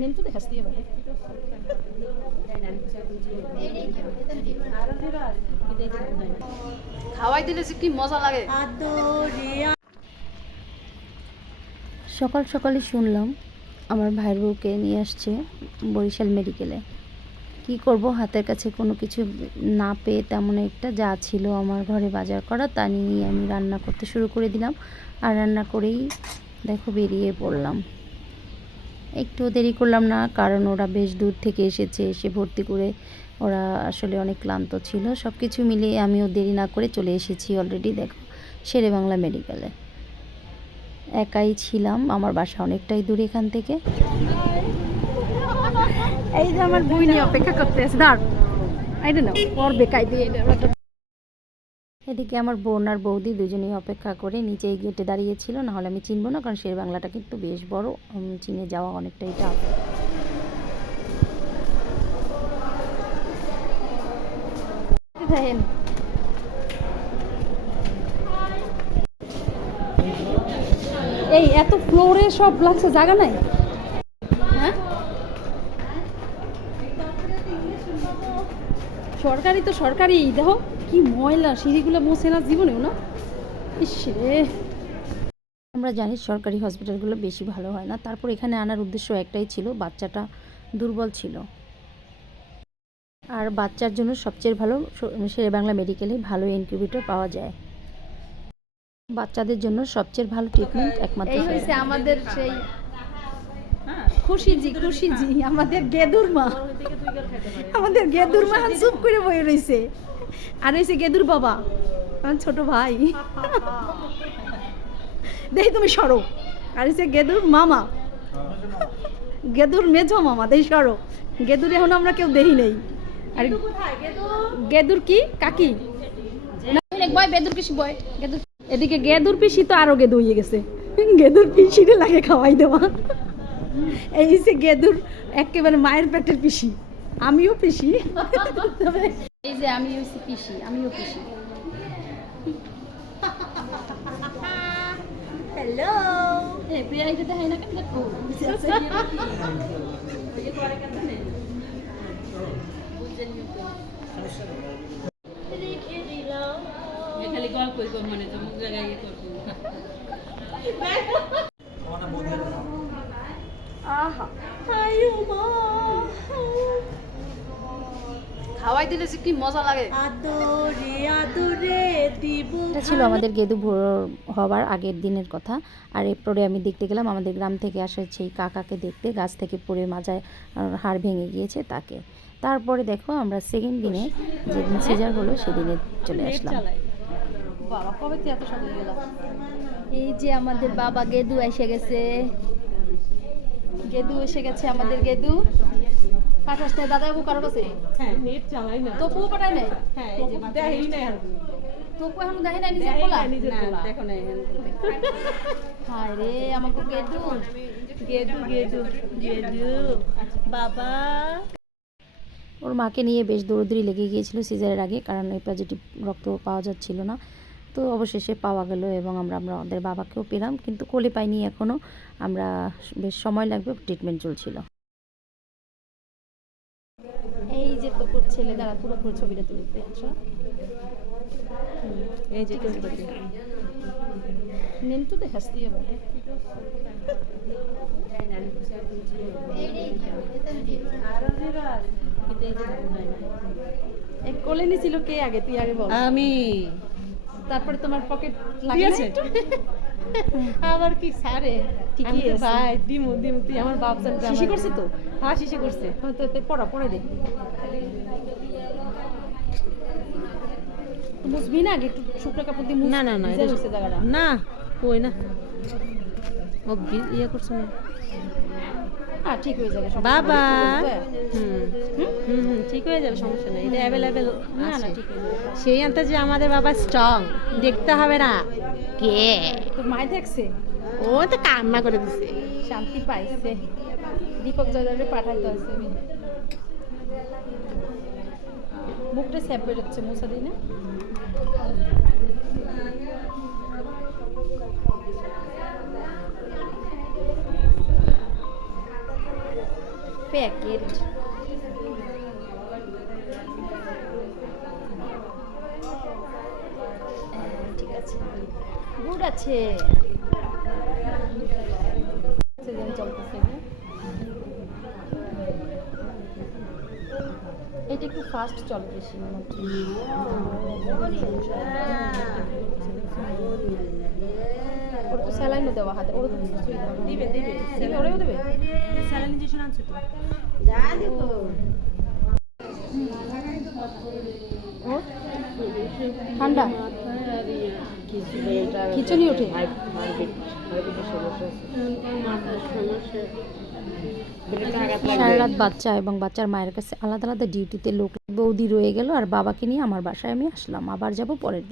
নেন তো দেখাস দিয়ে এবার খাওয়াই দিলে যে কি মজা লাগে। সকাল সকালে শুনলাম আমার ভাইয়ের বউকে নিয়ে আসছে বরিশাল মেডিকেলে। কি করব হাতের কাছে কোনো কিছু না পেয়ে তেমন একটা যা ছিল আমার ঘরে বাজার করা তা নিয়ে আমি রান্না করতে শুরু করে দিলাম। আর রান্না করেই দেখো বেরিয়ে পড়লাম। একটু দেরি করলাম না, কারণ ওরা বেশ দূর থেকে এসেছে, এসে ভর্তি করে ওরা আসলে অনেক ক্লান্ত ছিল। সব কিছু মিলিয়ে আমিও দেরি না করে চলে এসেছি অলরেডি দেখো শেরে বাংলা মেডিকেলে একাই ছিলাম, আমার বাসা অনেকটাই দূর এখান থেকে। এই যে আমার বই নিয়ে অপেক্ষা করতে আছে দাঁড় আই ডোন্ট নো পড়বে কাই দিয়ে এদিকে আমার বোন আর বৌদি দুজনেই অপেক্ষা করে নিচেই গেটে দাঁড়িয়েছিল নাহলে আমি চিনবো না, কারণ শের বাংলাটা কিন্তু বেশ বড়। চিনে যাওয়া অনেকটাই টাফ এই এত ফ্লোরে সব লাগছে, জায়গা নাই? হ্যাঁ? সরকারি তো সরকারি। দেখো কি ময়লা সিঁড়িগুলো মোছে না জীবনেও না? ইসে আমরা জানি সরকারি হসপিটালগুলো বেশি ভালো হয় না। তারপর এখানে আনার উদ্দেশ্য একটাই ছিল বাচ্চাটা দুর্বল ছিল। আর বাচ্চার জন্য সবচেয়ে ভালো শেরে বাংলা মেডিকেলে ভালো ইনকিউবেটর পাওয়া যায়। বাচ্চাদের জন্য সবচেয়ে ভালো ট্রিটমেন্ট একমাত্র আমাদের সেই খুশি জি খুশি জি আমাদের গেদুর মা। আমাদের গেদুর মা চুপ করে বয়ে রয়েছে আর হয়েছে গেদুর বাবা আমার ছোট ভাই। দেখি তুমি সরো। আর হয়েছে গেদুর মামা। গেদুর মেজো মামা দেখি সরো। গেদুর এখন আমরা কেউ দেখি নেই। আর গেদুর কি? কাকি? বয় বেদুর পিসি বয়। গেদুর এদিকে গেদুর পিসি তো আরও গেদু হয়ে গেছে। গেদুর পিসিরে লাগে খাওয়াই দেওয়া। এই যে গেদুর একেবারে মায়ের পেটের পিসি। আমিও পিসি। তবে এই যে আমি হচ্ছে পিসি আমিও পিসি। হ্যালো। এ দেখাই না কেন? দেখো। খালি গল্প কই মানে তো মুখ জায়গায় করব খাওয়াই দিলে যে কি মজা লাগে। আদরে আদরে দিব এটা ছিল আমাদের গেদু ভোর হওয়ার আগের দিনের কথা। আর এরপরে আমি দেখতে গেলাম আমাদের গ্রাম থেকে আসা সেই কাকাকে দেখতে গাছ থেকে পড়ে মাজায় হাড় ভেঙে গিয়েছে তাকে। তারপরে দেখো আমরা সেকেন্ড দিনে যেদিন সিজার হলো সেদিনে চলে আসলাম। এই যে আমাদের বাবা গেদু এসে গেছে। গেদু এসে গেছে আমাদের গেদু। পাঠাস নাই দাদা কারও কাছে হ্যাঁ নেট চালাই না। পাঠায় নাই? হ্যাঁ এই যে দেখাই না আর এখন দেখে নাই নিজের দেখাই পোলা? না দেখো না হায় রে আমাকে গেদু। গেদু গেদু গেদু। বাবা। ওর মাকে নিয়ে বেশ দৌড়দৌড়ি লেগে গিয়েছিল সিজারের আগে কারণ এই পজিটিভ রক্ত পাওয়া যাচ্ছিল না। তো অবশেষে পাওয়া গেল এবং আমরা আমরা আমাদের বাবাকেও পেলাম কিন্তু কোলে পাইনি এখনও আমরা বেশ সময় লাগবে ট্রিটমেন্ট চলছিল। এই ছেলে দ্বারা পুরো পুরো ছবিটা তুলতে আচ্ছা এই যে তেজপাতি নেন তো দেখাস দিয়ে কোলে নিছিল কে আগে? তুই আগে বল। আমি। তারপরে তোমার পকেট লাগিয়েছে আবার কি সারে ঠিকই। ভাই দিমু দিমু তুই আমার বাপ জান শিশি করছে তো? হ্যাঁ শিশি করছে। তো তো পড়া পড়ে দে। মুসবি না আগে একটু শুকনো কাপড় দিয়ে না না না এটা- জায়গাটা। না কই না। ও ইয়ে করছে না। হ্যাঁ ঠিক হয়ে যাবে বাবা। হুম হুম ঠিক হয়ে যাবে সমস্যা নেই। এটা অ্যাভেলেবেল না না ঠিক সেই আনতে যে আমাদের বাবা স্ট্রং দেখতে হবে না। কে? তোর মায় দেখছে? ও তো কান্না করে দিছে। শান্তি পাইছে। দীপক জয়দারে পাঠাইতে আছে। মুখটা স্যাপ বেরোচ্ছে মুসা দিই না? প্যাকেট ঠিক আছে। গুড আছে। চলতেছে এটা একটু ফাস্ট চলে বেশি মনে হচ্ছে। স্যালাইনও দেওয়া হাতে। ওর। দিবে দিবে দিবে, ওরেও দেবে? স্যালাইন ইঞ্জেকশন আনছে তো। ওর ঠান্ডা? খিচুনি ওঠে? সারা রাত বাচ্চা এবং বাচ্চার মায়ের কাছে আলাদা আলাদা ডিউটিতে লোক বৌদি রয়ে গেল আর বাবাকে নিয়ে আমার বাসায় আমি আসলাম। আবার যাব পরের দিন।